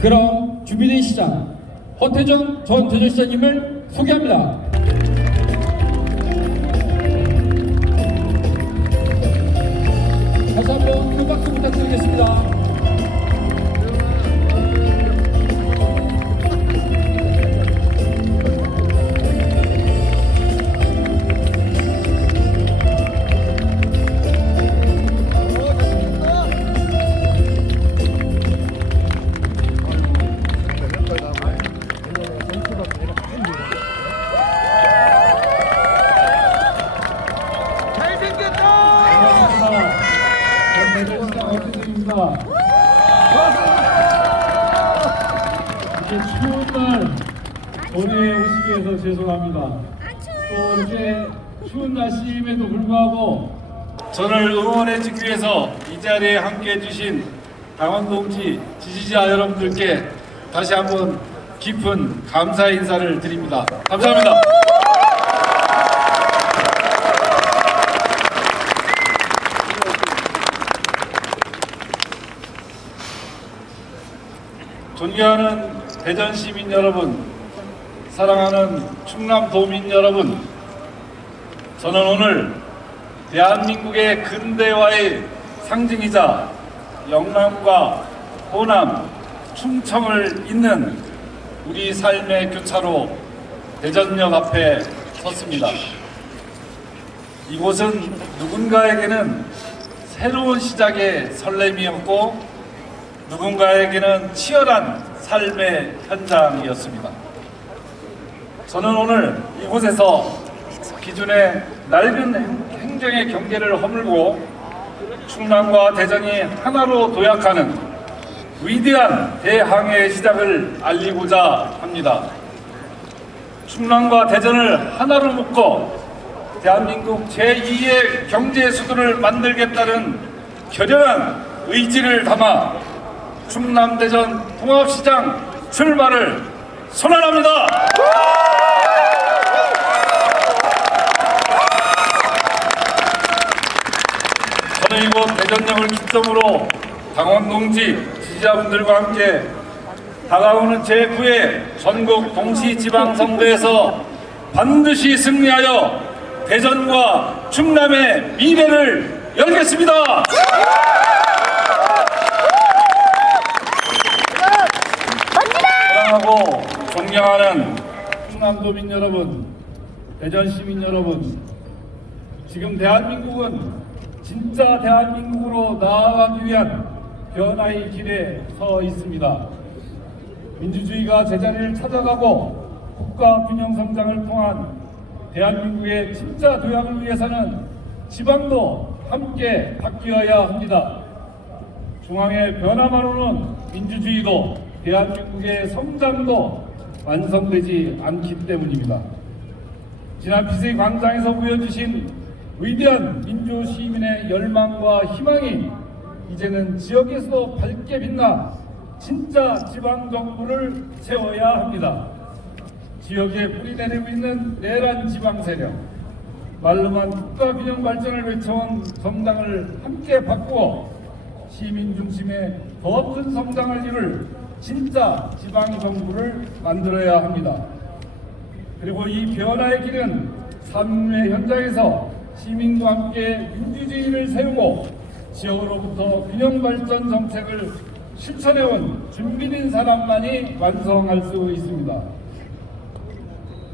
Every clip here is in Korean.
그럼 준비된 시장 허태정 전 대전시장님을 소개합니다. 다시 한번 큰 박수 부탁드리겠습니다. 이렇게 추운 날 도내에 오시게 해서 죄송합니다. 또 이렇게 추운 날씨임에도 불구하고 저를 응원해 주기 위해서 이 자리에 함께 해주신 당원동지 지지자 여러분들께 다시 한번 깊은 감사의 인사를 드립니다. 감사합니다. 존경하는 대전 시민 여러분, 사랑하는 충남 도민 여러분, 저는 오늘 대한민국의 근대화의 상징이자 영남과 호남, 충청을 잇는 우리 삶의 교차로 대전역 앞에 섰습니다. 이곳은 누군가에게는 새로운 시작의 설렘이었고 누군가에게는 치열한 삶의 현장이었습니다. 저는 오늘 이곳에서 기존의 낡은 행정의 경계를 허물고 충남과 대전이 하나로 도약하는 위대한 대항해의 시작을 알리고자 합니다. 충남과 대전을 하나로 묶어 대한민국 제2의 경제 수도를 만들겠다는 결연한 의지를 담아 충남대전 통합시장 출마를 선언합니다. 저는 이곳 대전역을 기점으로 당원동지 지지자분들과 함께 다가오는 제9회 전국 동시지방선거에서 반드시 승리하여 대전과 충남의 미래를 열겠습니다. 사랑하고 존경하는 충남도민 여러분, 대전 시민 여러분, 지금 대한민국은 진짜 대한민국으로 나아가기 위한 변화의 길에 서 있습니다. 민주주의가 제자리를 찾아가고 국가 균형 성장을 통한 대한민국의 진짜 도약을 위해서는 지방도 함께 바뀌어야 합니다. 중앙의 변화만으로는 민주주의도 대한민국의 성장도 완성되지 않기 때문입니다. 지난 비서의 광장에서 보여주신 위대한 민주시민의 열망과 희망이 이제는 지역에서도 밝게 빛나 진짜 지방정부를 세워야 합니다. 지역에 뿌리내리고 있는 내란 지방세력, 말로만 국가균형 발전을 외쳐온 정당을 함께 바꾸어 시민 중심의 더 큰 성장을 이룰 진짜 지방정부를 만들어야 합니다. 그리고 이 변화의 길은 삶의 현장에서 시민과 함께 민주주의를 세우고 지역으로부터 균형 발전 정책을 실천해온 준비된 사람만이 완성할 수 있습니다.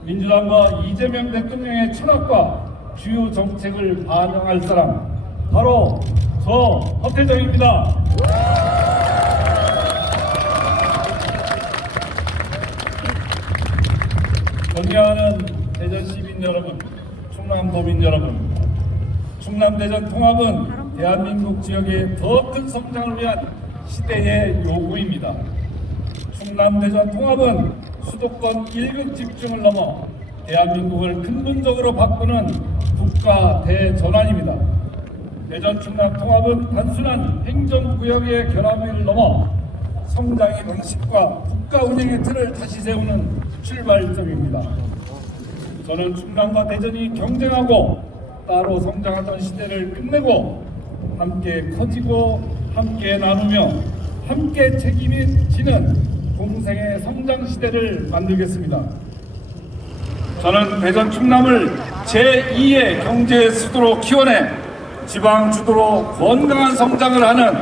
민주당과 이재명 대통령의 철학과 주요 정책을 반영할 사람, 바로 저 허태정입니다. 존경하는 대전 시민 여러분, 충남도민 여러분, 충남대전 통합은 대한민국 지역의 더 큰 성장을 위한 시대의 요구입니다. 충남대전 통합은 수도권 일극 집중을 넘어 대한민국을 근본적으로 바꾸는 국가 대전환입니다. 대전 충남 통합은 단순한 행정구역의 결합을 넘어 성장의 방식과 국가 운영의 틀을 다시 세우는 출발점입니다. 저는 충남과 대전이 경쟁하고 따로 성장하던 시대를 끝내고 함께 커지고 함께 나누며 함께 책임이 지는 공생의 성장 시대를 만들겠습니다. 저는 대전 충남을 제2의 경제 수도로 키워내 지방 주도로 건강한 성장을 하는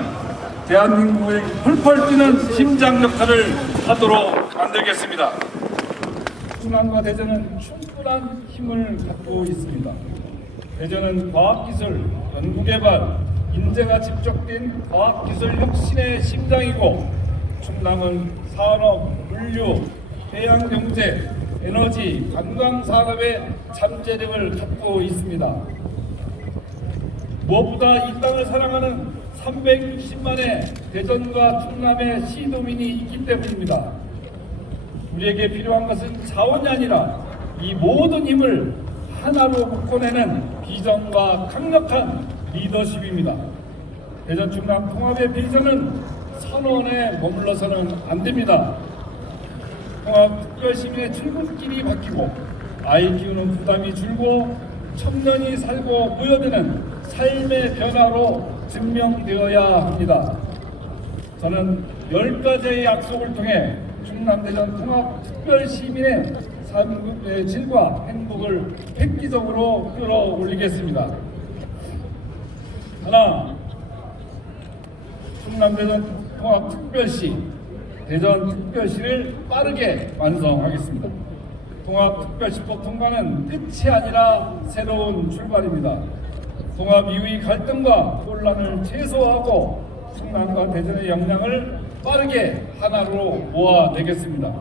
대한민국의 펄펄 뛰는 심장 역할을 하도록 만들겠습니다. 충남과 대전은 충분한 힘을 갖고 있습니다. 대전은 과학기술, 연구개발, 인재가 집적된 과학기술 혁신의 심장이고, 충남은 산업, 물류, 해양경제, 에너지, 관광산업의 잠재력을 갖고 있습니다. 무엇보다 이 땅을 사랑하는 360만의 대전과 충남의 시도민이 있기 때문입니다. 우리에게 필요한 것은 자원이 아니라 이 모든 힘을 하나로 묶어내는 비전과 강력한 리더십입니다. 대전 충남 통합의 비전은 선언에 머물러서는 안 됩니다. 통합특별시민의 출근길이 바뀌고 아이 키우는 부담이 줄고 청년이 살고 모여드는 삶의 변화로 증명되어야 합니다. 저는 10가지의 약속을 통해 충남대전 통합특별시민의 삶의 질과 행복을 획기적으로 끌어올리겠습니다. 하나, 충남대전 통합특별시, 대전특별시를 빠르게 완성하겠습니다. 통합특별시법 통과는 끝이 아니라 새로운 출발입니다. 통합 이후의 갈등과 혼란을 최소화하고 충남과 대전의 역량을 빠르게 하나로 모아내겠습니다.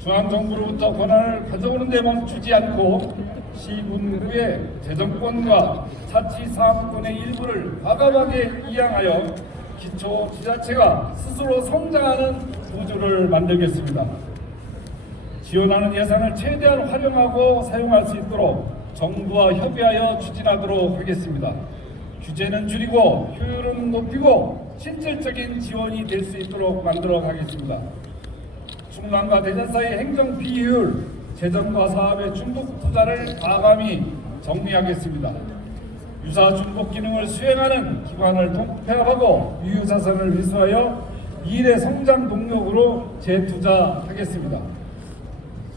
중앙정부로부터 권한을 가져오는 데 멈추지 않고 시군구의 재정권과 자치사업권의 일부를 과감하게 이양하여 기초지자체가 스스로 성장하는 구조를 만들겠습니다. 지원하는 예산을 최대한 활용하고 사용할 수 있도록 정부와 협의하여 추진하도록 하겠습니다. 규제는 줄이고 효율은 높이고 실질적인 지원이 될 수 있도록 만들어 가겠습니다. 충남과 대전 사이 행정 비효율, 재정과 사업의 중복 투자를 과감히 정리하겠습니다. 유사 중복 기능을 수행하는 기관을 통폐합하고 유유자산을 회수하여 미래 성장 동력으로 재투자하겠습니다.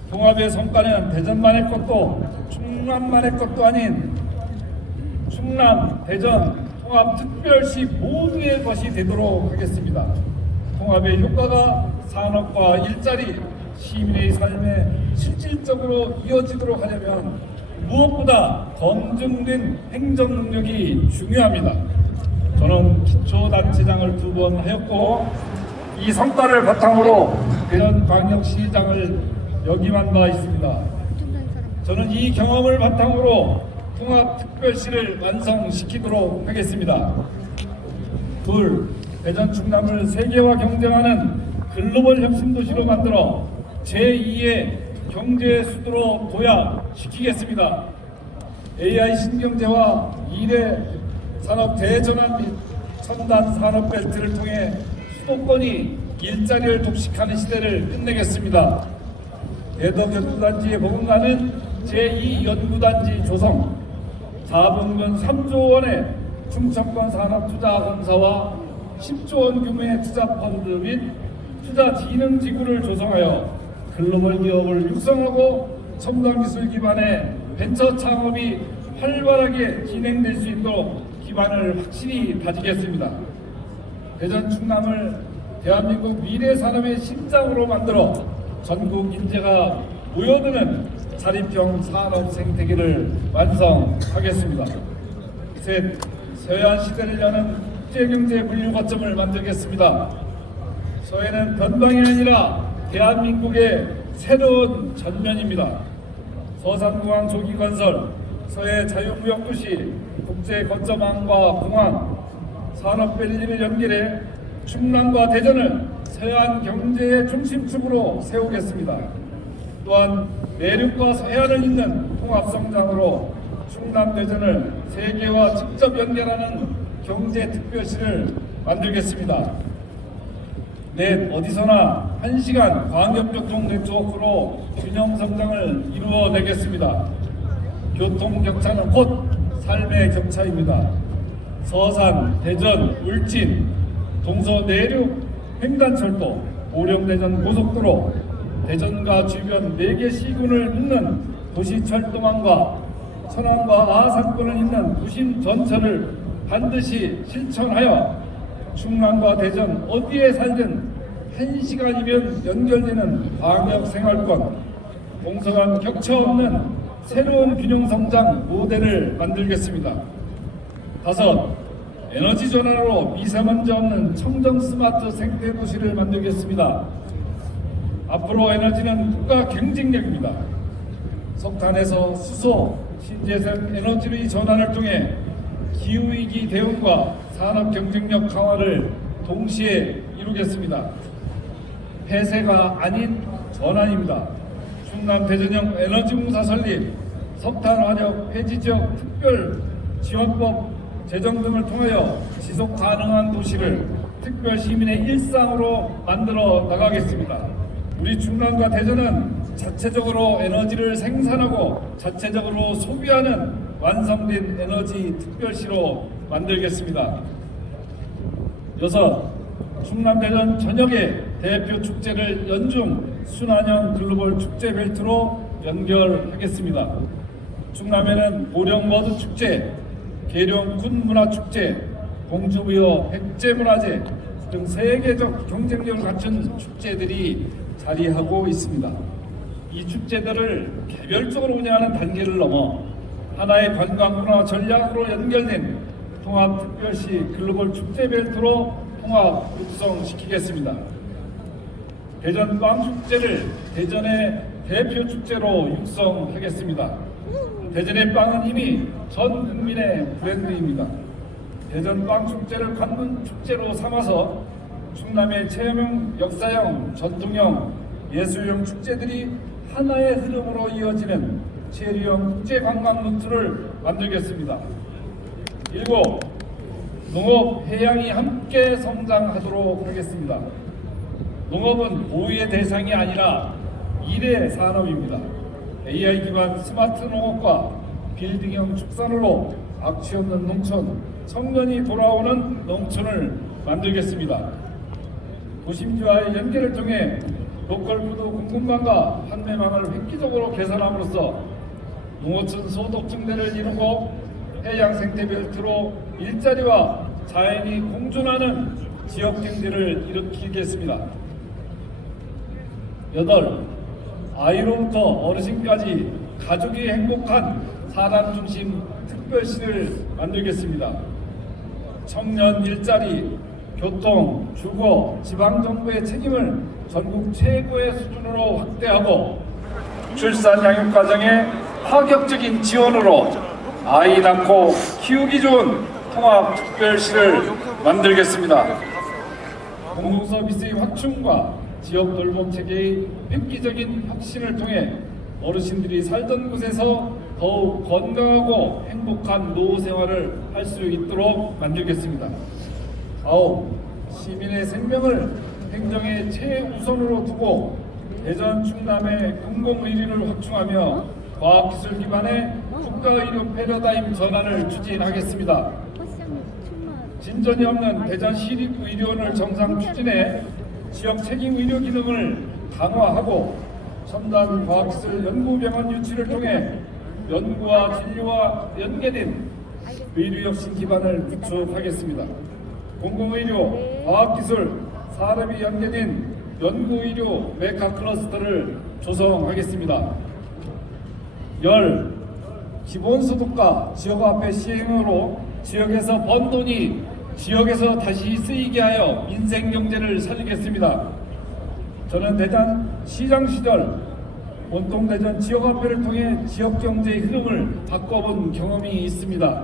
통합의 성과는 대전만의 것도 충남만의 것도 아닌 충남, 대전, 통합특별시 모두의 것이 되도록 하겠습니다. 통합의 효과가 산업과 일자리, 시민의 삶에 실질적으로 이어지도록 하려면 무엇보다 검증된 행정 능력이 중요합니다. 저는 기초단체장을 2번 하였고 이 성과를 바탕으로 대전광역시장을 역임한 바 있습니다. 저는 이 경험을 바탕으로 통합특별시를 완성시키도록 하겠습니다. 둘, 대전 충남을 세계화 경쟁하는 글로벌 혁신도시로 만들어 제2의 경제 수도로 도약시키겠습니다. AI 신경제와 미래 산업 대전환 및 첨단 산업 벨트를 통해 수도권이 일자리를 독식하는 시대를 끝내겠습니다. 대덕연구단지에 버금가는 제2연구단지 조성, 자본금 3조 원의 충청권 산업투자공사와 10조 원 규모의 투자펀드 및 투자진흥지구를 조성하여 글로벌 기업을 육성하고 첨단기술 기반의 벤처 창업이 활발하게 진행될 수 있도록 기반을 확실히 다지겠습니다. 대전 충남을 대한민국 미래 산업의 심장으로 만들어 전국 인재가 모여드는 자립형 산업 생태계를 완성하겠습니다. 셋, 서해안 시대를 여는 국제경제 물류 거점을 만들겠습니다. 서해는 변방이 아니라 대한민국의 새로운 전면입니다. 서산공항 조기 건설, 서해 자유무역도시, 국제 거점항과 공항, 산업밸리를 연결해 충남과 대전을 서해안 경제의 중심축으로 세우겠습니다. 또한 내륙과 서해안을 잇는 통합성장으로 충남 대전을 세계와 직접 연결하는 경제특별시를 만들겠습니다. 넷, 어디서나 1시간 광역교통 네트워크로 균형 성장을 이루어내겠습니다. 교통 격차는 곧 삶의 격차입니다. 서산, 대전, 울진, 동서 내륙 횡단철도, 보령대전 고속도로, 대전과 주변 4개 시군을 잇는 도시철도망과 천안과 아산권을 잇는 도심 전철을 반드시 실천하여 충남과 대전 어디에 살든 1시간이면 연결되는 광역생활권, 동서간 격차 없는 새로운 균형성장 모델을 만들겠습니다. 5. 에너지 전환으로 미세먼지 없는 청정 스마트 생태도시를 만들겠습니다. 앞으로 에너지는 국가 경쟁력입니다. 석탄에서 수소, 신재생 에너지의 전환을 통해 기후위기 대응과 산업 경쟁력 강화를 동시에 이루겠습니다. 폐쇄가 아닌 전환입니다. 충남 대전형 에너지공사 설립, 석탄 화력 폐지지역 특별 지원법 제정 등을 통하여 지속 가능한 도시를 특별 시민의 일상으로 만들어 나가겠습니다. 우리 충남과 대전은 자체적으로 에너지를 생산하고 자체적으로 소비하는 완성된 에너지 특별시로 만들겠습니다. 6. 충남 대전 전역의 대표 축제를 연중 순환형 글로벌 축제 벨트로 연결하겠습니다. 충남에는 보령 머드 축제, 계룡 군 문화 축제, 공주부여 백제 문화제 등 세계적 경쟁력을 갖춘 축제들이 자리하고 있습니다. 이 축제들을 개별적으로 운영하는 단계를 넘어 하나의 관광문화 전략으로 연결된 통합특별시 글로벌 축제 벨트로 통합 육성시키겠습니다. 대전 빵축제를 대전의 대표 축제로 육성하겠습니다. 대전의 빵은 이미 전 국민의 브랜드입니다. 대전 빵축제를 관문 축제로 삼아서 충남의 체험형, 역사형, 전통형, 예술형 축제들이 하나의 흐름으로 이어지는 체류형 국제관광 루트를 만들겠습니다. 7. 농업, 해양이 함께 성장하도록 하겠습니다. 농업은 보유의 대상이 아니라 미래 산업입니다. AI 기반 스마트 농업과 빌딩형 축산으로 악취 없는 농촌, 청년이 돌아오는 농촌을 만들겠습니다. 도심지와의 연계를 통해 로컬푸드 공급망과 판매망을 획기적으로 개선함으로써 농어촌 소득 증대를 이루고 해양 생태 벨트로 일자리와 자연이 공존하는 지역 경제를 일으키겠습니다. 8. 아이로부터 어르신까지 가족이 행복한 사람 중심 특별시를 만들겠습니다. 청년 일자리, 교통, 주거, 지방정부의 책임을 전국 최고의 수준으로 확대하고 출산 양육 과정의 파격적인 지원으로 아이 낳고 키우기 좋은 통합 특별시를 만들겠습니다. 공공서비스의 확충과 지역 돌봄 체계의 획기적인 혁신을 통해 어르신들이 살던 곳에서 더욱 건강하고 행복한 노후 생활을 할 수 있도록 만들겠습니다. 9. 시민의 생명을 행정의 최우선으로 두고 대전 충남의 공공의료를 확충하며 과학기술 기반의 국가의료 패러다임 전환을 추진하겠습니다. 진전이 없는 대전 시립의료원을 정상 추진해 지역 책임 의료 기능을 강화하고 첨단 과학기술 연구병원 유치를 통해 연구와 진료와 연계된 의료혁신 기반을 구축하겠습니다. 공공의료, 과학기술, 산업이 연계된 연구의료 메카 클러스터를 조성하겠습니다. 10. 기본소득과 지역화폐 시행으로 지역에서 번 돈이 지역에서 다시 쓰이게 하여 민생경제를 살리겠습니다. 저는 대전 시장 시절 온통 대전 지역화폐를 통해 지역경제의 흐름을 바꿔본 경험이 있습니다.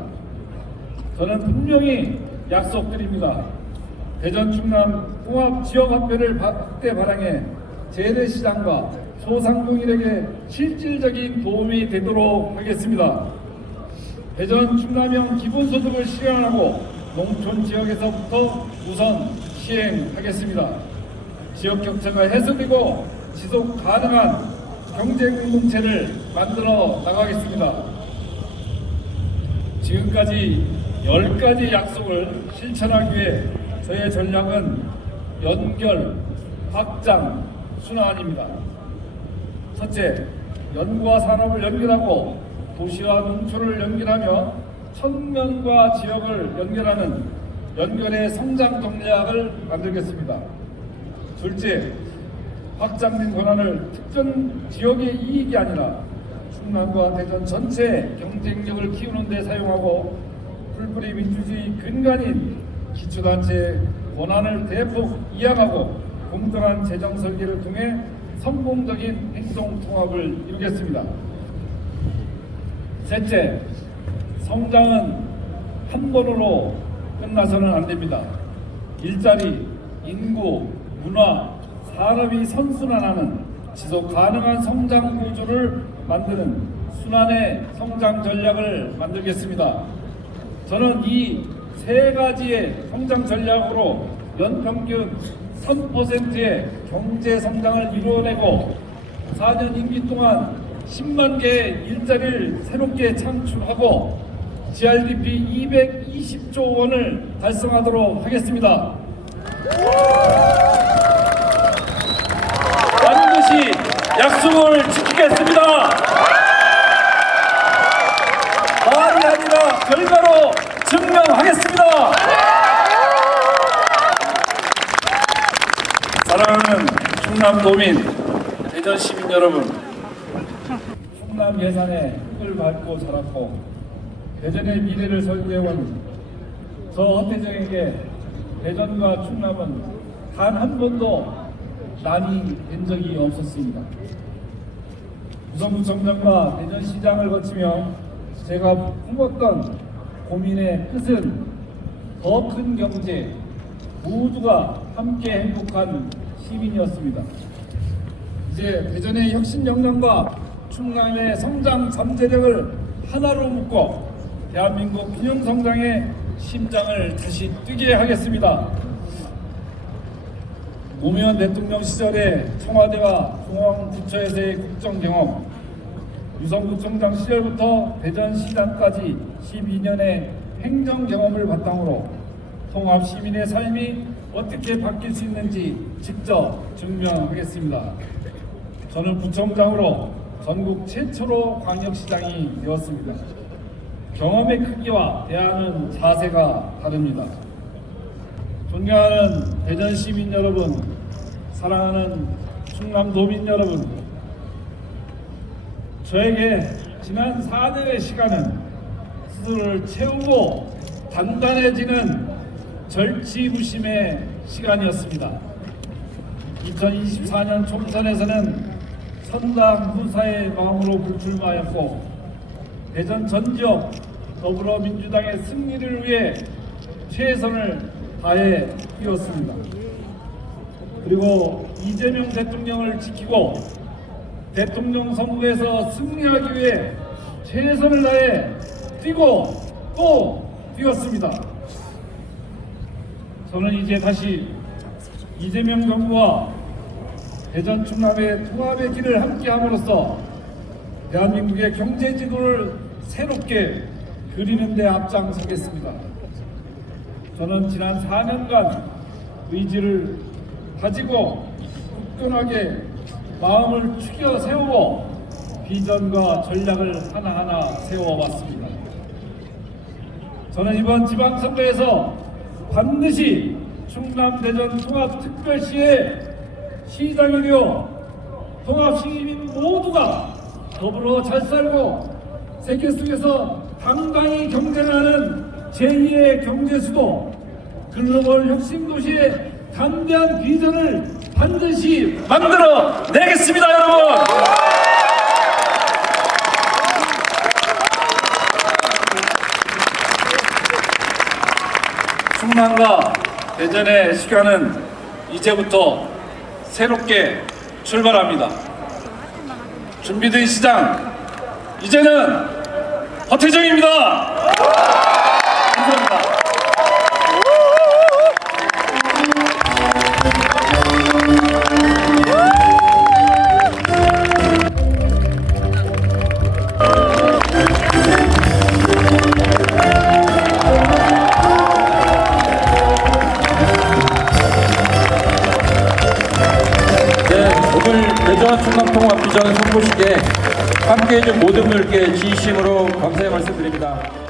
저는 분명히 약속드립니다. 대전 충남 통합 지역화폐를 확대 발행해 재래시장과 소상공인에게 실질적인 도움이 되도록 하겠습니다. 대전 충남형 기본소득을 실현하고 농촌 지역에서부터 우선 시행하겠습니다. 지역 격차가 해소되고 지속 가능한 경제 공동체를 만들어 나가겠습니다. 지금까지 10가지 약속을 실천하기 위해 저의 전략은 연결, 확장, 순환입니다. 첫째, 연구와 산업을 연결하고 도시와 농촌을 연결하며 청년과 지역을 연결하는 연결의 성장 동력을 만들겠습니다. 둘째, 확장된 권한을 특정 지역의 이익이 아니라 충남과 대전 전체 경쟁력을 키우는 데 사용하고 풀뿌리 민주주의 근간인 기초단체 권한을 대폭 이양하고 공정한 재정 설계를 통해 성공적인 행동 통합을 이루겠습니다. 셋째, 성장은 한 번으로 끝나서는 안 됩니다. 일자리, 인구, 문화, 산업이 선순환하는 지속 가능한 성장 구조를 만드는 순환의 성장 전략을 만들겠습니다. 저는 이 세 가지의 성장 전략으로 연평균 3%의 경제 성장을 이루어내고 4년 임기 동안 10만 개의 일자리를 새롭게 창출하고 GRDP 220조 원을 달성하도록 하겠습니다. 반드시 약속을 지키겠습니다. 말이 아니라 결과로 증명하겠습니다. 사랑하는 충남도민, 대전 시민 여러분, 충남 예산의 흙을 밟고 자랐고 대전의 미래를 설계해온 저 허태정에게 대전과 충남은 단 한 번도 난이 된 적이 없었습니다. 우성구청장과 대전시장을 거치며 제가 품었던 고민의 끝은 더 큰 경제, 모두가 함께 행복한 시민이었습니다. 이제 대전의 혁신 역량과 충남의 성장 잠재력을 하나로 묶어 대한민국 균형 성장의 심장을 다시 뛰게 하겠습니다. 노무현 대통령 시절에 청와대와 중앙부처에서의 국정 경험, 유성구청장 시절부터 대전시장까지 12년의 행정 경험을 바탕으로 통합 시민의 삶이 어떻게 바뀔 수 있는지 직접 증명하겠습니다. 저는 부청장으로 전국 최초로 광역시장이 되었습니다. 경험의 크기와 대하는 자세가 다릅니다. 존경하는 대전 시민 여러분, 사랑하는 충남도민 여러분, 저에게 지난 4년의 시간은 스스로를 채우고 단단해지는 절치부심의 시간이었습니다. 2024년 총선에서는 선당 후사의 마음으로 불출마하였고 대전 전지역 더불어민주당의 승리를 위해 최선을 다해 뛰었습니다. 그리고 이재명 대통령을 지키고 대통령 선거에서 승리하기 위해 최선을 다해 뛰고 또 뛰었습니다. 저는 이제 다시 이재명 정부와 대전 충남의 통합의 길을 함께함으로써 대한민국의 경제 지도를 새롭게 그리는 데 앞장서겠습니다. 저는 지난 4년간 의지를 가지고 굳건하게 마음을 축여 세우고 비전과 전략을 하나하나 세워왔습니다. 저는 이번 지방선거에서 반드시 충남 대전 통합특별시의 시장이 되어 통합시민 모두가 더불어 잘 살고 세계 속에서 당당히 경쟁하는 제2의 경제수도 글로벌 혁신도시의 담대한 비전을 반드시 만들어 내겠습니다, 여러분! 충남과 대전의 시간은 이제부터 새롭게 출발합니다. 준비된 시장, 이제는 허태정입니다. 감사합니다. 대전 충남통합비전 선포식에 함께해준 모든 분들께 진심으로 감사의 말씀드립니다.